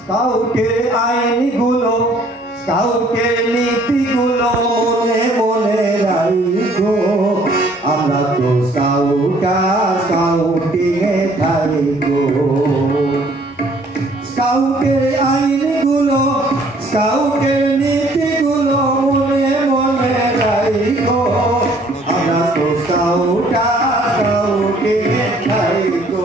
স্কাউটের আইনগুলো স্কাউটের নীতিগুলো মনে মনে রাখো আমরা তো স্কাউটিংয়ে থাকবো স্কাউটের আইনগুলো স্কাউটের নীতিগুলো মনে মনে রাখো আমরা তো স্কাউটিংয়ে থাকবো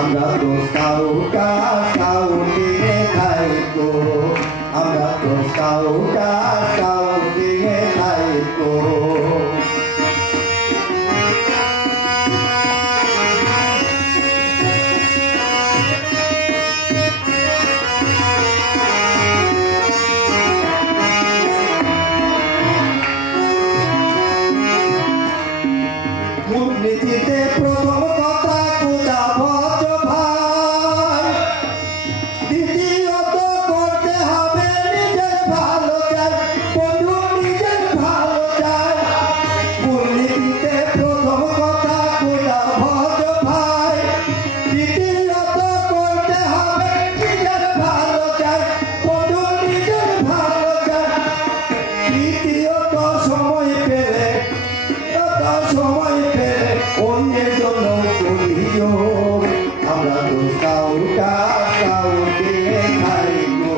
আমরা তো স্কাউটিংয়ে থাকবো আমরা তো স্কাউটিংয়ে থাকবো মূলনীতিতে প্রথম কথা খোদা ভজ ভাই দ্বিতীয়ত করতে হবে নিজের ভালো চাই বন্ধু নিজের ভালো চাই মূলনীতিতে প্রথম কথা খোদা ভজ ভাই দ্বিতীয়ত করতে হবে নিজের ভালো চাই বন্ধু নিজের ভালো চাই তৃতীয়ত সময় পেলে অন্যের জন্য করিও আমরা তো স্কাউটিংয়ে থাকবো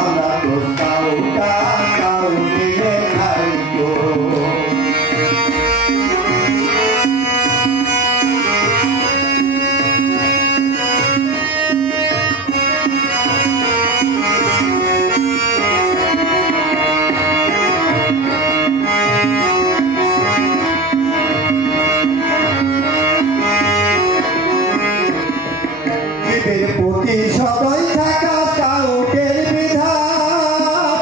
আমরা তো স্কাউটিংয়ে থাকবো প্রতি সদয় থাকা স্কাউটের বিধান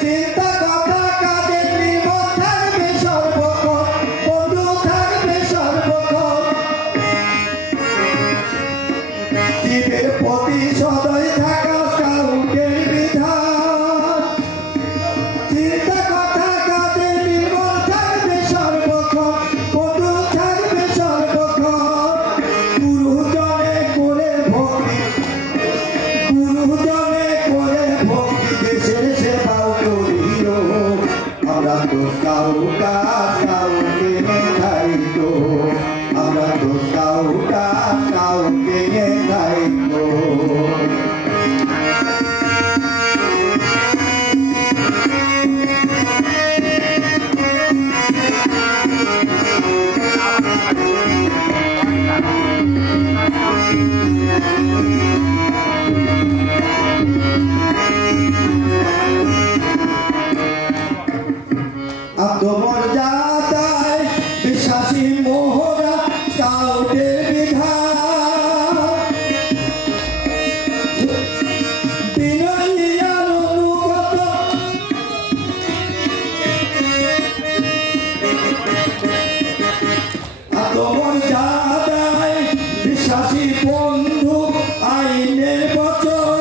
চিন্তা কথা কাজের নির্ভর থাকবে সর্বক্ষণ বন্ধু থাকবে সর্বক্ষণ জীবের প্রতি সদয় থাকা স্কাউটের বিধান চিন্তা কথা কাজের নির্ভর থাকবে সর্বক্ষণ বন্ধু থাকবে সর্বক্ষণ গুরুজনে করে দেশের সেবাও করিও আমরা তো স্কাউটিংয়ে থাকবো আমরা তো স্কাউটিংয়ে থাকবো আত্মমর্যাদায় বিশ্বাসী মোহরা স্কাউটের বিধান বিনয়ী আর অনুগত আত্মমর্যাদায় বিশ্বাসী বন্ধু আইনের বচন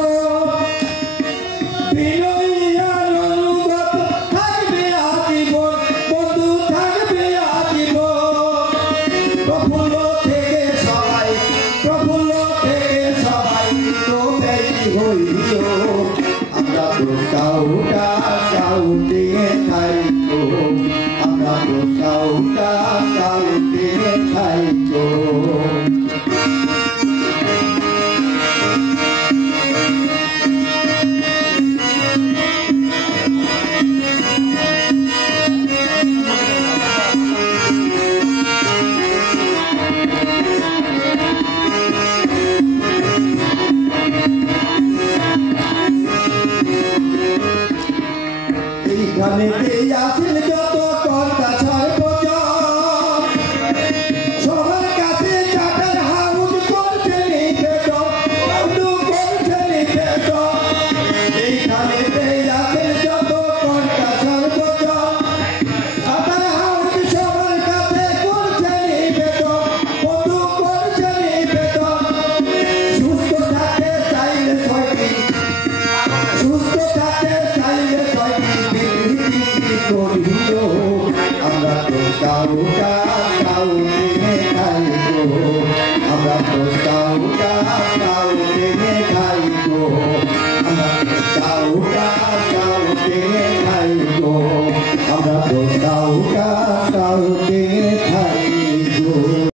বিনয়ী আর তো সাউটা সাউটিয়ে থাইকো আমরা তো সাউটা সাউটিয়ে থাইকো এইখানেতে আছেন যত কর্তা সর্বজ সবার কাছে চাটার হাউস করছে নিবেদন বন্ধু করছে নিবেদন এইখানেতে আছেন যত কর্তা সর্বজ চাটার হাউস সবার কাছে করছে নিবেদন বন্ধু করছে নিবেদন সুস্থ থাকে চাইলে ছয়দিন সুস্থ থাকে চাইলে ছয়দিন করিও আমরা তো সাউটা সাউটিনে খাইবো আমরা তো সাউটা সাউটিনে খাইবো আমরা তো সাউটা